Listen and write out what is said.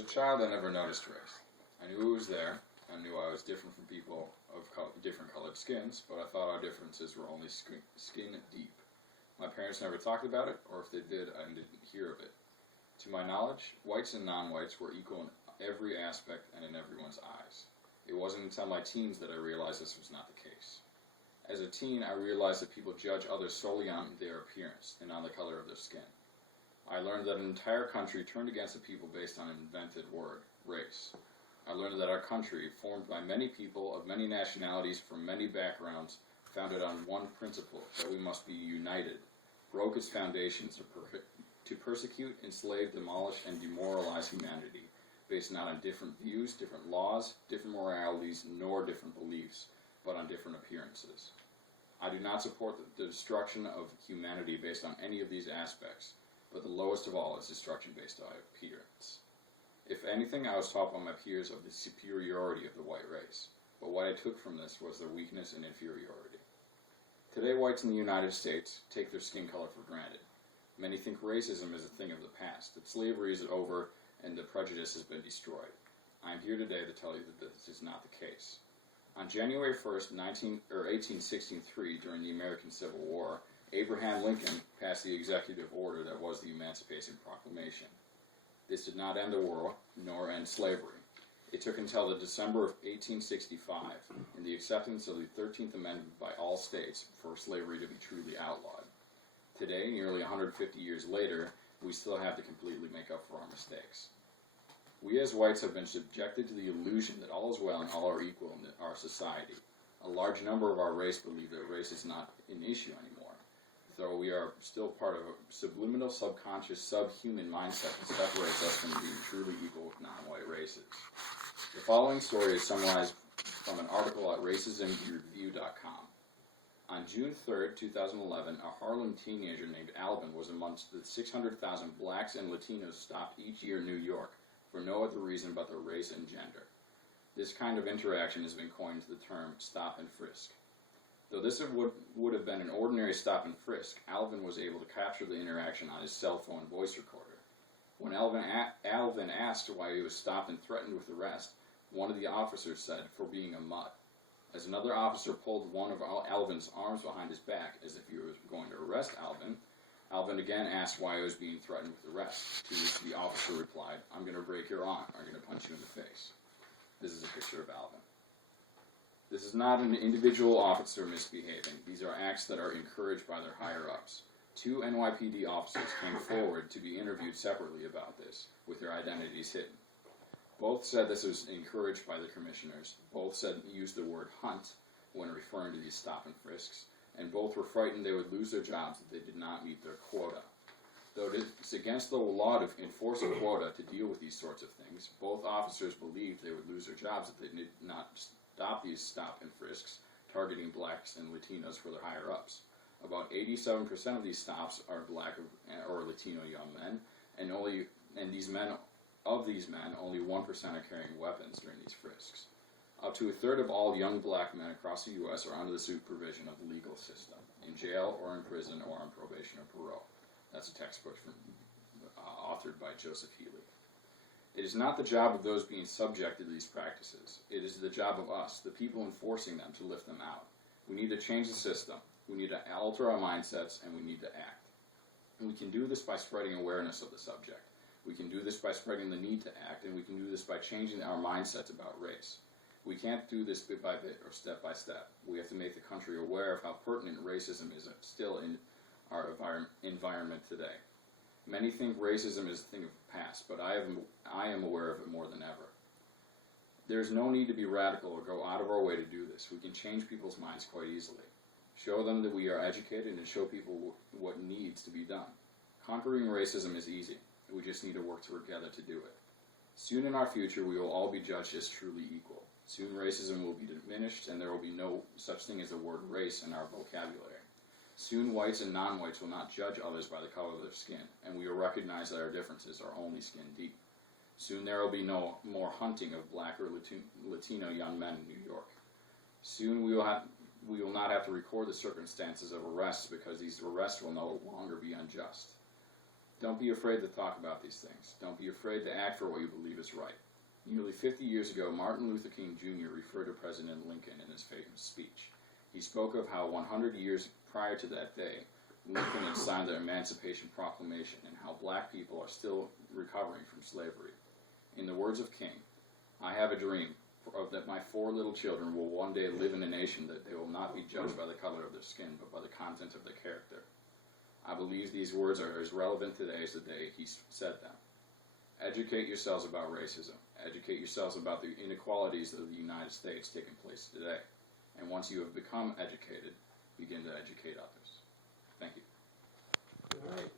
As a child, I never noticed race. I knew it was there. I knew I was different from people of different colored skins, but I thought our differences were only skin deep. My parents never talked about it, or if they did, I didn't hear of it. To my knowledge, whites and non-whites were equal in every aspect and in everyone's eyes. It wasn't until my teens that I realized this was not the case. As a teen, I realized that people judge others solely on their appearance and on the color of their skin. I learned that an entire country turned against the people based on an invented word, race. I learned that our country, formed by many people of many nationalities from many backgrounds, founded on one principle, that we must be united, broke its foundations to persecute, enslave, demolish, and demoralize humanity, based not on different views, different laws, different moralities, nor different beliefs, but on different appearances. I do not support the destruction of humanity based on any of these aspects, but the lowest of all is destruction based on appearance. If anything, I was taught by my peers of the superiority of the white race, but what I took from this was their weakness and inferiority. Today, whites in the United States take their skin color for granted. Many think racism is a thing of the past, that slavery is over and the prejudice has been destroyed. I am here today to tell you that this is not the case. On January 1st, 1863, during the American Civil War, Abraham Lincoln passed the executive order that was the Emancipation Proclamation. This did not end the war, nor end slavery. It took until the December of 1865 and the acceptance of the 13th Amendment by all states for slavery to be truly outlawed. Today, nearly 150 years later, we still have to completely make up for our mistakes. We as whites have been subjected to the illusion that all is well and all are equal in our society. A large number of our race believe that race is not an issue anymore, though we are still part of a subliminal, subconscious, subhuman mindset that separates us from being truly equal with non-white races. The following story is summarized from an article at racismreview.com. On June 3, 2011, a Harlem teenager named Alvin was amongst the 600,000 blacks and Latinos stopped each year in New York for no other reason but their race and gender. This kind of interaction has been coined the term stop and frisk. Though this would have been an ordinary stop and frisk, Alvin was able to capture the interaction on his cell phone voice recorder. When Alvin asked why he was stopped and threatened with arrest, one of the officers said, "For being a mutt." As another officer pulled one of Alvin's arms behind his back as if he was going to arrest Alvin, Alvin again asked why he was being threatened with arrest, to which the officer replied, "I'm going to break your arm. I'm going to punch you in the face." This is a picture of Alvin. This is not an individual officer misbehaving. These are acts that are encouraged by their higher-ups. 2 NYPD officers came forward to be interviewed separately about this, with their identities hidden. Both said this was encouraged by the commissioners. Both said used the word hunt when referring to these stop and frisks, and both were frightened they would lose their jobs if they did not meet their quota. Though it's against the law to enforce a quota to deal with these sorts of things, both officers believed they would lose their jobs if they did not stop these stop and frisks, targeting blacks and Latinos for their higher-ups. About 87% of these stops are black or Latino young men, and only 1% are carrying weapons during these frisks. Up to a third of all young black men across the U.S. are under the supervision of the legal system, in jail or in prison or on probation or parole. That's a textbook authored by Joseph Healy. It is not the job of those being subjected to these practices. It is the job of us, the people enforcing them, to lift them out. We need to change the system. We need to alter our mindsets, and we need to act. And we can do this by spreading awareness of the subject. We can do this by spreading the need to act, and we can do this by changing our mindsets about race. We can't do this bit by bit or step by step. We have to make the country aware of how pertinent racism is still in our environment today. Many think racism is a thing of the past, but I am aware of it more than ever. There is no need to be radical or go out of our way to do this. We can change people's minds quite easily. Show them that we are educated and show people what needs to be done. Conquering racism is easy. We just need to work together to do it. Soon in our future, we will all be judged as truly equal. Soon racism will be diminished, and there will be no such thing as the word race in our vocabulary. Soon whites and non-whites will not judge others by the color of their skin, and we will recognize that our differences are only skin deep. Soon there will be no more hunting of black or Latino young men in New York. Soon we will not have to record the circumstances of arrests because these arrests will no longer be unjust. Don't be afraid to talk about these things. Don't be afraid to act for what you believe is right. Nearly 50 years ago, Martin Luther King Jr. referred to President Lincoln in his famous speech. He spoke of how 100 years prior to that day, Lincoln had signed the Emancipation Proclamation and how black people are still recovering from slavery. In the words of King, "I have a dream that my 4 little children will one day live in a nation that they will not be judged by the color of their skin, but by the content of their character." I believe these words are as relevant today as the day he said them. Educate yourselves about racism. Educate yourselves about the inequalities of the United States taking place today. And once you have become educated, begin to educate others. Thank you. All right.